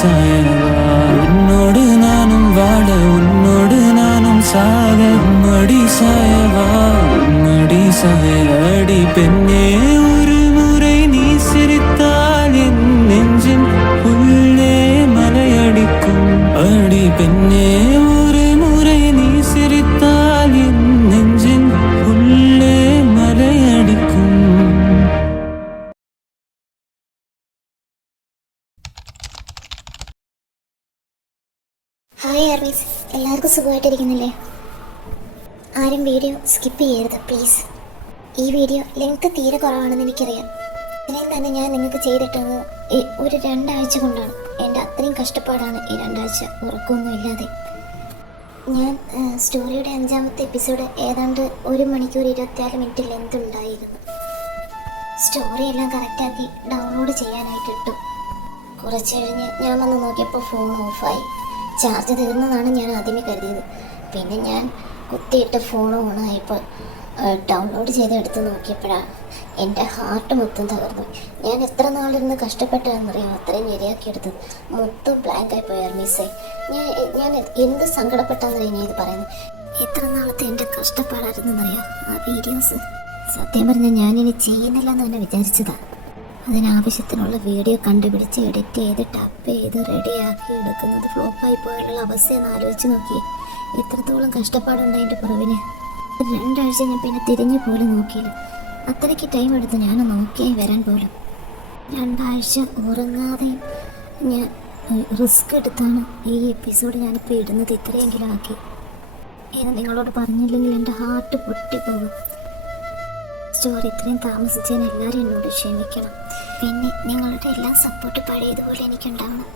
சாயவா உன்னோடு நானும் வாழ உன்னோடு நானும் சாக மடி சாயவா மடி சாயடி பெண்ணே ஒரு முறை நீ சிரித்தால் என் நெஞ்சின் உள்ளே மலையடிக்கும் அடி பெண்ணே ஒரு முறை நீ சிரித்தால் என் நெஞ்சின் உள்ளே மலையடிக்கும். ഹായ് ആർമീസ്, എല്ലാവർക്കും സുഖമായിട്ടിരിക്കുന്നില്ലേ? ആരും വീഡിയോ സ്കിപ്പ് ചെയ്യരുത് പ്ലീസ്. ഈ വീഡിയോ ലെങ്ത് തീരെ കുറവാണെന്ന് എനിക്കറിയാം. ഇതിനെ തന്നെ ഞാൻ നിങ്ങൾക്ക് ചെയ്തിട്ടത് ഒരു 2 ആഴ്ച കൊണ്ടാണ്. എൻ്റെ അത്രയും കഷ്ടപ്പാടാണ് ഈ 2 ആഴ്ച ഉറക്കമൊന്നും ഇല്ലാതെ. ഞാൻ സ്റ്റോറിയുടെ 5ാമത്തെ എപ്പിസോഡ് ഏതാണ്ട് 1 മണിക്കൂർ 24 മിനിറ്റ് ലെങ്ത് ഉണ്ടായിരുന്നു. സ്റ്റോറി എല്ലാം കറക്റ്റാക്കി ഡൗൺലോഡ് ചെയ്യാനായിട്ട് ഇട്ടു. കുറച്ച് കഴിഞ്ഞ് ഞാൻ വന്ന് നോക്കിയപ്പോൾ ഫോൺ ഓഫായി. ചാർജ് തീർന്നതാണ് ഞാൻ ആദ്യമേ കരുതിയത്. പിന്നെ ഞാൻ കുത്തിയിട്ട് ഫോൺ ഓണായപ്പോൾ ഡൗൺലോഡ് ചെയ്തെടുത്ത് നോക്കിയപ്പോഴാണ് എൻ്റെ ഹാർട്ട് മൊത്തം തകർന്നു. ഞാൻ എത്ര നാളിരുന്ന് കഷ്ടപ്പെട്ടാണെന്നറിയാം അത്രയും ശരിയാക്കിയെടുത്തത്. മൊത്തം ബ്ലാങ്കായി പോയാൽ മിസ്സേ. ഞാൻ എന്ത് സങ്കടപ്പെട്ടാന്നറിയാം ഞാൻ ഇത് പറയുന്നത്. എത്ര നാളത്തെ എൻ്റെ കഷ്ടപ്പാടായിരുന്നെന്നറിയാം ആ വീഡിയോസ്. സത്യം പറഞ്ഞാൽ ഞാനിനി ചെയ്യുന്നില്ലെന്ന് തന്നെ വിചാരിച്ചതാണ്. അതിനാവശ്യത്തിനുള്ള വീഡിയോ കണ്ടുപിടിച്ച് എഡിറ്റ് ചെയ്ത് ടപ്പ് ചെയ്ത് റെഡിയാക്കി എടുക്കുന്നത് ഫ്ലോപ്പായി പോയുള്ള അവസ്ഥയെന്ന് ആലോചിച്ച് നോക്കി. ഇത്രത്തോളം കഷ്ടപ്പാടുണ്ടതിൻ്റെ പുറവിന് 2 ആഴ്ച ഞാൻ പിന്നെ തിരിഞ്ഞു പോലും നോക്കിയില്ല. അത്രയ്ക്ക് ടൈം എടുത്ത് ഞാൻ നോക്കിയായി വരാൻ പോലും. 2 ആഴ്ച ഉറങ്ങാതെയും ഞാൻ റിസ്ക് എടുത്താണ് ഈ എപ്പിസോഡ് ഞാനിപ്പോൾ ഇടുന്നത്. ഇത്രയെങ്കിലും ആക്കി. ഇത് നിങ്ങളോട് പറഞ്ഞില്ലെങ്കിൽ എൻ്റെ ഹാർട്ട് പൊട്ടിപ്പോകും. സ്റ്റോറി ഇത്രയും താമസിച്ചതിന് എല്ലാവരും എന്നോട് ക്ഷമിക്കണം. പിന്നെ നിങ്ങളുടെ എല്ലാ സപ്പോർട്ട് പഴയതുപോലെ എനിക്കുണ്ടാവണം.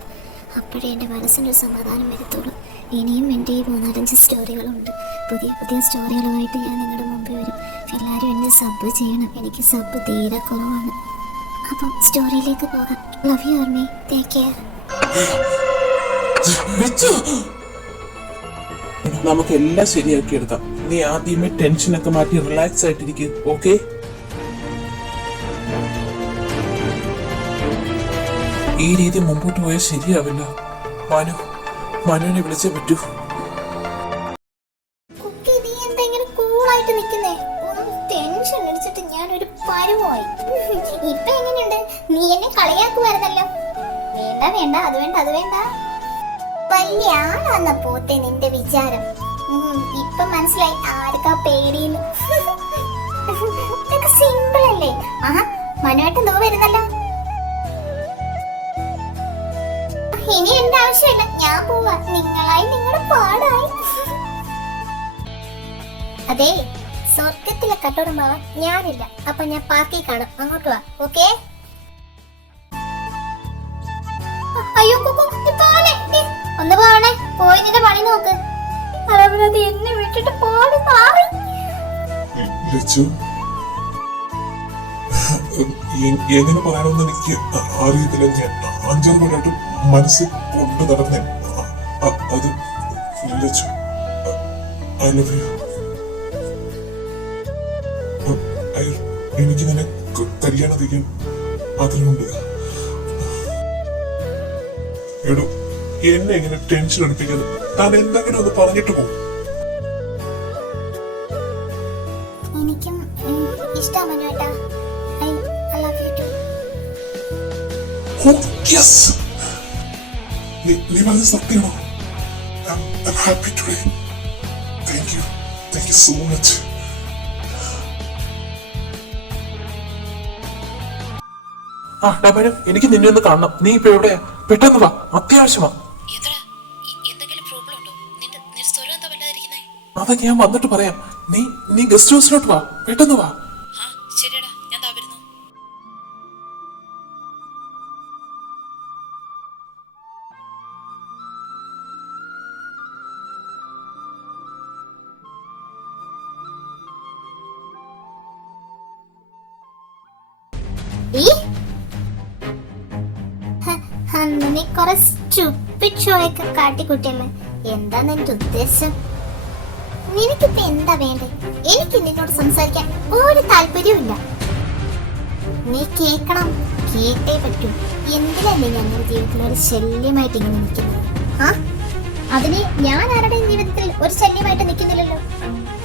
അപ്പോഴേ എൻ്റെ മനസ്സിനൊരു സമാധാനം വരുത്തുള്ളൂ. ഇനിയും എൻ്റെ ഈ 3-4 സ്റ്റോറികളുണ്ട്. പുതിയ പുതിയ സ്റ്റോറികളുമായിട്ട് ഞാൻ നിങ്ങളുടെ മുമ്പിൽ വരും. എല്ലാവരും എന്നെ സബ് ചെയ്യണം. എനിക്ക് സബ് തീരെ കുറവാണ്. അപ്പം സ്റ്റോറിയിലേക്ക് പോകാം. Love you army, take care. നമുക്ക് എല്ലാം ശരിയാക്കി എടുക്കാം. നീ ആദ്യമേ ടെൻഷനൊക്കെ മാറ്റി റിലാക്സ് ആയിട്ടിരിക്കും. ഓക്കെ? ഈ രീതി മുമ്പോട്ട് പോയാൽ ശരിയാവില്ല. മനുവിനെ വിളിച്ചേ പറ്റൂ. ടെൻഷൻ അടിച്ചിട്ട് ഞാൻ ഒരു പരുവായി. ഇപ്പൊ എങ്ങനെയുണ്ട്? നീ എന്നെ കളിയാക്കുമായിരുന്നല്ലോ. വേണ്ട വേണ്ട, അത് വേണ്ട, അത് വേണ്ട. വലിയ ആളാന്ന പോത്തെ നിന്റെ വിചാരം. ഇപ്പൊ മനസ്സിലായി ആർക്കാ പേടിയെന്ന്. ഇതൊക്കെ സിമ്പിൾ അല്ലേ? മനുവായിട്ട് എന്തോ വരുന്നല്ലോ. ഇനി എന്റെ ആവശ്യമില്ല, ഞാൻ പോവാ. നിങ്ങളായി നിങ്ങളുടെ പാടായി. അതെ, സ്വർഗത്തിലെ കട്ടോടുമാവാൻ ഞാനില്ല. അപ്പൊ ഞാൻ പാർക്കിൽ കാണും. അങ്ങോട്ട് വാ. ഓക്കെ? അയ്യോ ഒന്ന് പോവണേ. പോയി നിന്റെ പണി നോക്ക്. അതേപോലെ എന്നെ വിട്ടിട്ട് പാടി മാറി. എങ്ങനെ പറയാനൊന്നും എനിക്ക് അറിയത്തില്ല. ഞാൻ 5 കൊണ്ടായിട്ട് മനസ്സിൽ കൊണ്ടു നടന്നേ. അത് ഐ ലവ് യു. എനിക്ക് നിന്നെ കല്യാണം കഴിക്കാൻ ആഗ്രഹമുണ്ട്. എടോ, എന്നെ ഇങ്ങനെ ടെൻഷൻ എടുപ്പിക്കുന്നത്. താൻ എന്തെങ്കിലും ഒന്ന് പറഞ്ഞിട്ട് പോകും. എനിക്കും ഇഷ്ടമാണ് കേട്ടാ. I love you too. Oh, yes. നീ പറഞ്ഞ സത്യമാണോ? I'm happy today. Thank you so much. എനിക്ക് നിന്നെ ഒന്ന് കാണണം. നീ ഇപ്പൊ എവിടെയാ? പെട്ടെന്ന് വാ, അത്യാവശ്യമാ. അതാ ഞാൻ വന്നിട്ട് പറയാം. നീ ഗസ്റ്റ് ഹൗസിലോട്ട് വാ, പെട്ടെന്ന് വാ. നീ കൊറേ സ്റ്റുപ്പിഡ് ഷോ ഒക്കെ കാട്ടിക്കുട്ടിയല്ലേ. എന്താണ് എന്റെ ഉദ്ദേശം? നിനക്കിപ്പോ എന്താ വേണ്ടേ? എനിക്ക് നിന്നോട് സംസാരിക്കാൻ ഒരു താല്പര്യമില്ല. നീ കേക്കണം കേട്ടേ പറ്റൂ. എന്തിനല്ലേ ഞങ്ങളുടെ ജീവിതത്തിൽ ഒരു ശല്യമായിട്ട് ഇങ്ങനെ നിൽക്കുന്നത്? ആ അതിന് ഞാൻ ആരുടെയും ജീവിതത്തിൽ ഒരു ശല്യമായിട്ട് നിൽക്കുന്നില്ലല്ലോ.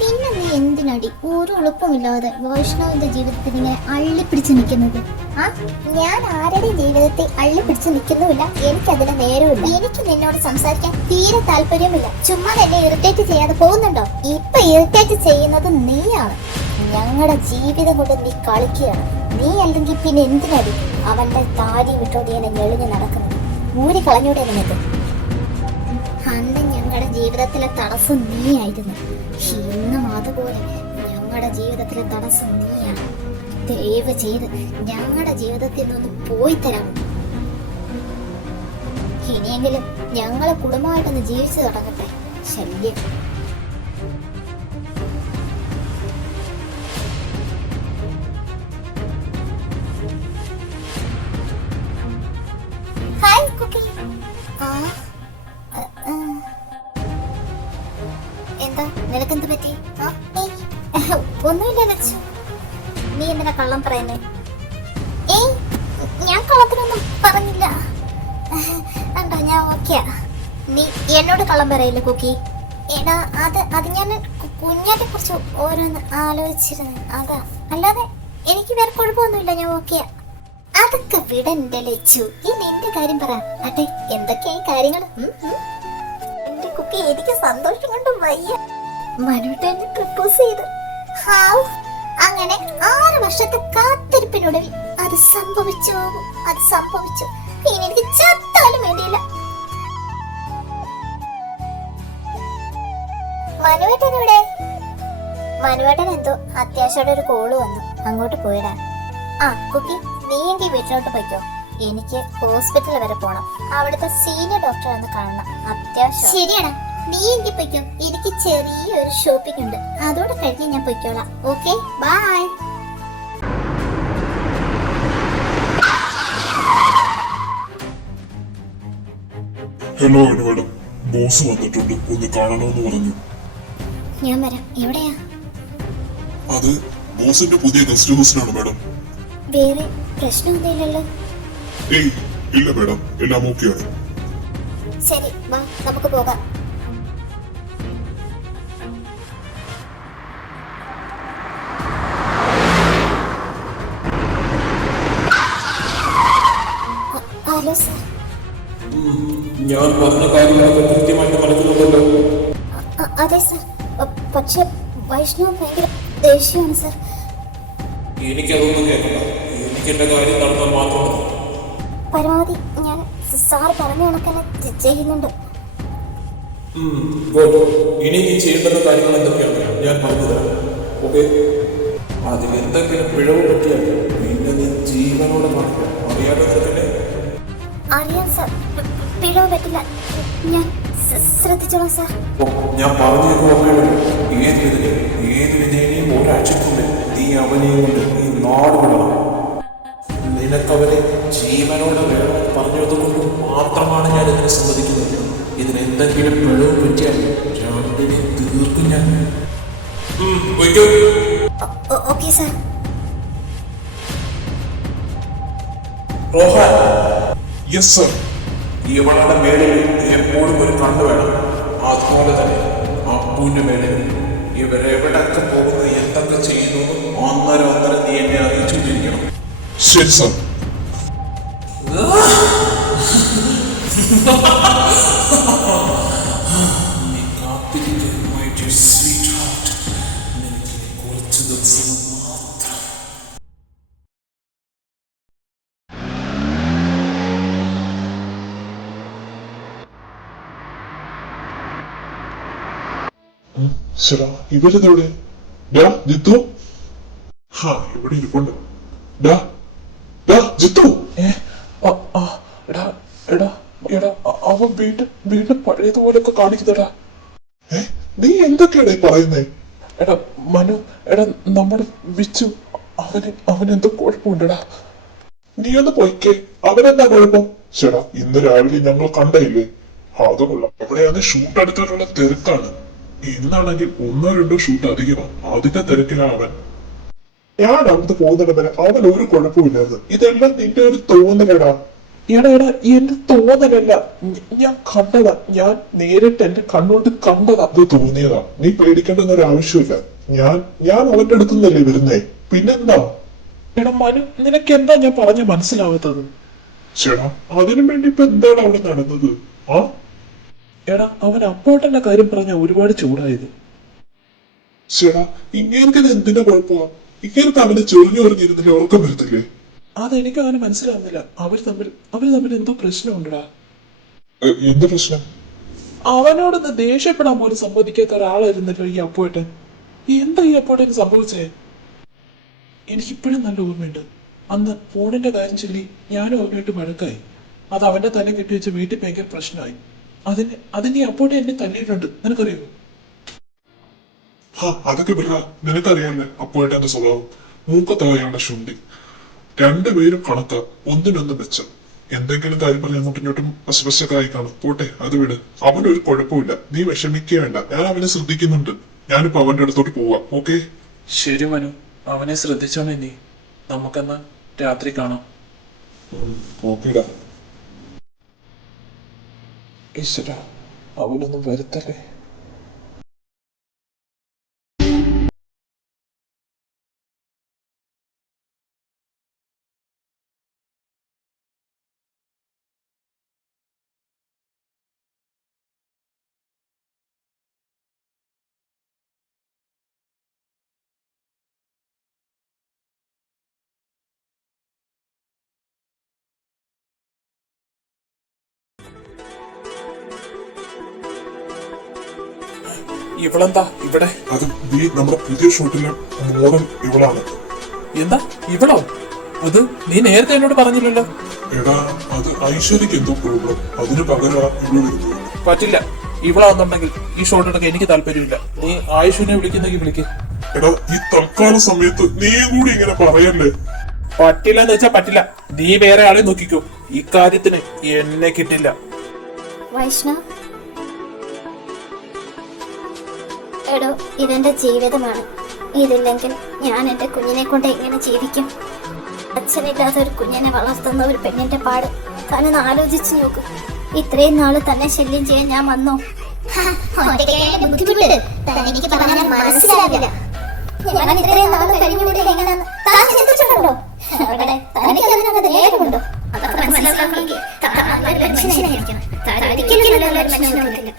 പിന്നെ നീ എന്തിനടി ഒരു എളുപ്പമില്ലാതെ വൈഷ്ണവിന്റെ ജീവിതത്തിൽ ഇങ്ങനെ അള്ളിപ്പിടിച്ച് നിൽക്കുന്നത്? ആ ഞാൻ ആരുടെയും ജീവിതത്തിൽ അള്ളിപ്പിടിച്ച് നിൽക്കുന്നുമില്ല. എനിക്കതിന് നേരമില്ല. എനിക്ക് നിന്നോട് സംസാരിക്കാൻ തീരെ താല്പര്യമില്ല. ചുമ്മാ എന്നെ ഇറിറ്റേറ്റ് ചെയ്യാതെ പോകുന്നുണ്ടോ? ഇപ്പൊ ഇറിറ്റേറ്റ് ചെയ്യുന്നത് നീയാണ്. ഞങ്ങളുടെ ജീവിതം കൊണ്ട് നീ കളിക്കുകയാണ്. നീ അല്ലെങ്കിൽ പിന്നെ എന്തിനടി അവന്റെ താടി വിട്ടോടി എന്നെ ഞെളിഞ്ഞ് നടക്കുന്നത്? ഊരി കളഞ്ഞൂടെ നിനക്ക്? അന്ന് ഞങ്ങളുടെ ജീവിതത്തിലെ തടസ്സം നീയായിരുന്നു. ഇന്നും അതുപോലെ ഞങ്ങളുടെ ജീവിതത്തിലെ തടസ്സം നീയാണ്. ദയവ് ചെയ്ത് ഞങ്ങളുടെ ജീവിതത്തിൽ നിന്നൊന്ന് പോയി തരാമോ? ഇനിയെങ്കിലും ഞങ്ങളെ കുടുംബമായിട്ടൊന്ന് ജീവിച്ചു തുടങ്ങട്ടെ. ശല്യം. ഹായ് കുക്കി. എന്താ നിനക്കെന്ത് പറ്റി? ഒന്നുമില്ല ലച്ചു. നീ എന്തിനാ കള്ളം പറയുന്നേ? ഏയ് ഞാൻ കള്ളത്തിനൊന്നും പറഞ്ഞില്ല. എന്താ ഞാൻ ഓക്കെയാ. നീ എന്നോട് കള്ളം പറയില്ല കുക്കി. എടാ അത് ഞാൻ കുഞ്ഞാറ്റെ കുറിച്ച് ഓരോന്ന് ആലോചിച്ചിരുന്നു, അതാ. അല്ലാതെ എനിക്ക് വേറെ കുഴപ്പമൊന്നുമില്ല, ഞാൻ ഓക്കെയാ. അതൊക്കെ വിടന്റെ ലച്ചു. ഈ നിന്റെ കാര്യം പറ. അട്ടെ എന്തൊക്കെയായി കാര്യങ്ങൾ? എന്റെ കുക്കി എനിക്ക് സന്തോഷം കൊണ്ട് വയ്യ. മനുട്ടൻ പ്രപ്പോസ് ചെയ്ത്. ഹാവ് അങ്ങനെ 6 വർഷത്തെ കാത്തിരിപ്പിനൊടുവിൽ അത് സംഭവിച്ചു. ഇനി എനിക്ക് ചത്താലും വേണ്ടിയില്ല. മനുവേട്ടൻ ഇവിടെ? മനുവേട്ടൻ എന്തോ അത്യാവശ്യമായിട്ട് ഒരു കോള് വന്നു, അങ്ങോട്ട് പോയിടാ. ആ കുക്കി നീ എന്റെ വീട്ടിലോട്ട് പോയിക്കോ. എനിക്ക് ഹോസ്പിറ്റലിൽ വരെ പോണം. അവിടുത്തെ സീനിയർ ഡോക്ടറെ ഒന്ന് കാണണം, അത്യാവശ്യം. ശരിയാടാ, നീ എങ്കിൽ പൊയ്ക്കോ. എനിക്ക് ചെറിയൊരു ഷോപ്പിംഗ് ഉണ്ട്, അതോടെ കഴിഞ്ഞ് ഞാൻ പൊയ്ക്കോളാം. Okay bye. Hello madam, boss വന്നിട്ടുണ്ട്, ഒന്ന് കാണണമെന്ന് പറഞ്ഞു. ഞാൻ വരാം. എവിടെയാ? അത് ബോസിന്റെ പുതിയ ഗസ്റ്റ് ഹൗസിലാണ് മാഡം. വേറെ പ്രശ്നമൊന്നുമില്ലല്ലോ? ഏയ് ഇല്ല മാഡം, എല്ലാം ഓക്കെയാണ്. ശരി വാ നമുക്ക് പോകാം. Hello sir. ഞാൻ പറഞ്ഞ കാര്യങ്ങളൊക്കെ കൃത്യമായിട്ട് മനസ്സിലുണ്ടല്ലോ. അതെ സർ, പക്ഷെ വൈഷ്ണവ് ഭയങ്കര ദേഷ്യമാണ് സർ. എനിക്കതൊന്നും കേൾക്കണ്ട, എനിക്ക് എന്റെ കാര്യം നടത്താൻ മാത്രം മതി. പരമാവധി ഞാൻ സാർ പറഞ്ഞ കണക്കന്നെ ചെയ്യുന്നുണ്ട്. ഇനി നീ ചെയ്യേണ്ടുന്ന കാര്യങ്ങൾ എന്തൊക്കെയാണ് ഞാൻ പറഞ്ഞു തരാം. ഓക്കെ, അതിലെന്തെങ്കിലും പിഴവ് പറ്റിയാൽ പിന്നെ നീ ജീവനോടെ കാണില്ല. അറിയാതെ തന്നെ. അറിയാം സർ, പിഴവ് പറ്റില്ല. ഞാൻ ശ്രദ്ധിച്ചോളാം സർ. ഞാൻ പറഞ്ഞു ഏത് വിധേനയും ഒരാഴ്ചക്കുള്ളിൽ നീ അവനെയും കൊണ്ട് ഈ നാട് വിടണം. നിനക്കവരെ ജീവനോട് വേണമെന്ന് പറഞ്ഞതുകൊണ്ട് മാത്രമാണ് ഞാൻ ഇതിനെ സമ്മതിക്കുന്നത്. ഇതിനെന്തെങ്കിലും പിഴവ് പറ്റിയാൽ രണ്ടിനെ തീർക്കും ഞാൻ. Okay sir. Rohan, yes sir. ഇവളുടെ മേളിൽ എപ്പോഴും ഒരു കണ്ണു വേണം. അതുപോലെ തന്നെ അപ്പൂന്റെ മേളിൽ ഇവരെവിടൊക്കെ പോകുന്നത്, എന്തൊക്കെ ചെയ്യുന്നു അന്നേരം നീ എന്നെ അറിയിച്ചുകൊണ്ടിരിക്കണം. ശരി സർ. നീ കാത്തിരിക്കും my dear sweetheart. നിനക്ക് കുറച്ച് ദിവസം മാത്രം. ശരാ, ഇവരിതെവിടെ? ഡാ ജിത്തു. ഹാ, ഇവിടെ ഇരിപ്പുണ്ട്. ഡാ ഡാ ജിത്തു. അവൻ വീണ്ടും പഴയതുപോലൊക്കെ കാണിക്കുന്നടാ. നീ എന്തൊക്കെയാടാ പറയുന്നേ? എടാ മനു, നമ്മുടെ വിച്ചു അവനെന്തോ കുഴപ്പമുണ്ടടാ. നീ ഒന്ന് പൊയ്ക്കേ, അവനെന്താ കുഴപ്പം? ചേടാ, ഇന്ന് രാവിലെ ഞങ്ങൾ കണ്ടയില്ലേ, അതുകൊള്ള എവിടെയാണ് ഷൂട്ട് എടുത്തിട്ടുള്ള തിരക്കാണ്. ഇന്നാണെങ്കിൽ 1-2 ഷൂട്ട് അധികമാണ്, അതിന്റെ തിരക്കിലാണ് അവൻ. ഞാൻ അവിടുത്തെ പോകുന്നിടം വരെ അവൻ ഒരു കുഴപ്പമില്ലായിരുന്നു. ഇതെല്ലാം നിന്റെ ഒരു തോന്നലടാ. എടാ എന്റെ തോന്നലല്ല, ഞാൻ കണ്ടതാ. ഞാൻ നേരിട്ട് എന്റെ കണ്ണുകൊണ്ട് കണ്ടതാ. അത് തോന്നിയതാ. നീ പേടിക്കേണ്ടെന്ന ഒരു ആവശ്യമില്ല. ഞാൻ അവന്റെ അടുത്തുനിന്നല്ലേ വരുന്നേ, പിന്നെന്താ? എടാ മനു, നിനക്ക് എന്താ ഞാൻ പറഞ്ഞ മനസ്സിലാവാത്തത്? ചേടാ, അതിനു വേണ്ടി ഇപ്പൊ എന്താണ് അവിടെ നടന്നത്? ആ എടാ, അവൻ അപ്പോട്ടെന്റെ കാര്യം പറഞ്ഞ ഒരുപാട് ചൂടായത്. ചേടാ, ഇങ്ങേർക്ക് എന്തിന്റെ കുഴപ്പമാ? ഇങ്ങേർക്ക് അവനെ ചൊറിഞ്ഞു പറഞ്ഞിരുന്നില്ല, ഉറക്കം വരത്തില്ലേ? അതെനിക്ക് അവന് മനസ്സിലാവുന്നില്ല. അവര് തമ്മിൽ എന്തോ പ്രശ്നമുണ്ടടാ. എന്ത് പ്രശ്നം? അവനോടൊന്ന് ദേഷ്യപ്പെടാൻ പോലും സമ്മതിക്കാത്ത ഒരാളായിരുന്നല്ലോ ഈ അപ്പോട്ടൻ. എന്താ ഈ അപ്പോട്ടന് സംഭവിച്ചേ? എനിക്കിപ്പോഴും നല്ല ഓർമ്മയുണ്ട്. അന്ന് ഫോണിന്റെ കാര്യം ചൊല്ലി ഞാനും അവനായിട്ട് വഴക്കായി. അത് അവന്റെ തല കെട്ടിവെച്ച് വീട്ടിൽ ഭയങ്കര പ്രശ്നമായി. അതിന് ഈ അപ്പോട്ടെ എന്നെ തല്ലിയിട്ടുണ്ട്, നിനക്കറിയോ? അതൊക്കെ വിട. നിനക്കറിയാല്ലേ അപ്പോഴത്തെ എന്റെ സ്വഭാവം. മൂക്കത്തായാണ് ശുണ്ടി. രണ്ടുപേരും കണക്ക, ഒന്നിനൊന്ന് മെച്ചം. എന്തെങ്കിലും കാര്യം പറഞ്ഞ് അങ്ങോട്ടും ഇങ്ങോട്ടും വശവശക്കായി കാണും. പോട്ടെ, അത് വിട്. അവനൊരു കുഴപ്പമില്ല, നീ വിഷമിക്കേണ്ട. ഞാൻ അവനെ ശ്രദ്ധിക്കുന്നുണ്ട്. ഞാനിപ്പോ അവന്റെ അടുത്തോട്ട് പോവാം. ഓക്കെ? ശരി മനു, അവനെ ശ്രദ്ധിച്ചോണേ നീ. നമുക്കെന്നാ രാത്രി കാണാം. ഓക്കേടാ. ഈശ്വരാ, അവനൊന്നും വരുത്തല്ലേ. ഇവളെന്താ ഇവിടെ? അത് നീ നമ്മുടെ പുതിയ ഷൂട്ടിലെ മോഡൽ ഇവളാണ്. എന്താ ഇവളോ? അത് നീ നേരത്തെ എന്നോട് പറഞ്ഞില്ലല്ലോ. എടാ, അത് ഐശ്വര്യക്ക് എന്തോ പ്രോബ്ലം. അതിന് പകരം ഇവിടെ വരുന്നത്. പറ്റില്ല, ഇവളാന്നുണ്ടെങ്കിൽ ഈ ഷോട്ട് എടുക്കാൻ എനിക്ക് താല്പര്യമില്ല. നീ ആയുഷിനെ വിളിക്കുന്നെങ്കിൽ വിളിക്ക്. എടാ, ഈ തൽക്കാല സമയത്ത് നീ കൂടി ഇങ്ങനെ പറയല്ലേ. പറ്റില്ലെന്ന് വെച്ചാ പറ്റില്ല. നീ വേറെ ആളെ നോക്കിക്കോ. ഇക്കാര്യത്തിന് എന്നെ കിട്ടില്ല. വൈഷ്ണവ്, എടോ, ഇതെന്റെ ജീവിതമാണ്. ഇതില്ലെങ്കിൽ ഞാൻ എന്റെ കുഞ്ഞിനെ കൊണ്ട് എങ്ങനെ ജീവിക്കും? അച്ഛനില്ലാത്ത ഒരു കുഞ്ഞിനെ വളർത്തുന്ന ഒരു പെണ്ണിന്റെ പാട് താനൊന്ന് ആലോചിച്ചു നോക്ക്. ഇത്രയും നാള് തന്നെ ശല്യം ചെയ്യാൻ ഞാൻ വന്നോ? ബുദ്ധിമുട്ട് തനിക്ക് പറഞ്ഞാൽ മനസ്സിലാവില്ല. ഞാൻ ഇത്രയും നാള് കഴിഞ്ഞുകൂടി എങ്ങനെയാന്ന് താൻ ചിന്തിച്ചിട്ടുണ്ടോ? അവിടെ തനിക്ക് അതിനകത്ത് നേരമുണ്ടോ? അതൊക്കെ മനസ്സിലാക്കി നല്ലൊരു മനുഷ്യനായിരിക്കണം. ഒരിക്കലും നല്ലൊരു മനുഷ്യനാവില്ല.